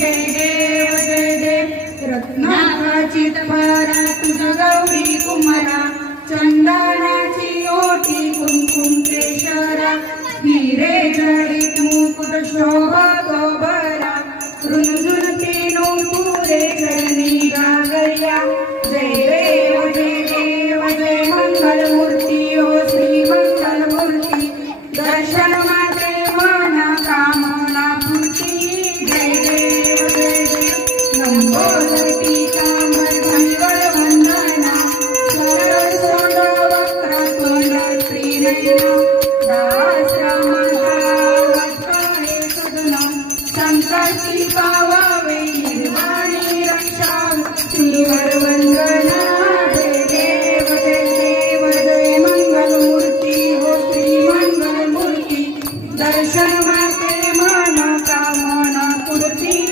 जय देव जय देव रत्नाची तपरा तुझ गौरी कुमारा चंदनाची ओटी कुंकुम केशरा हिरे जडित मुकुट शोभतो बरा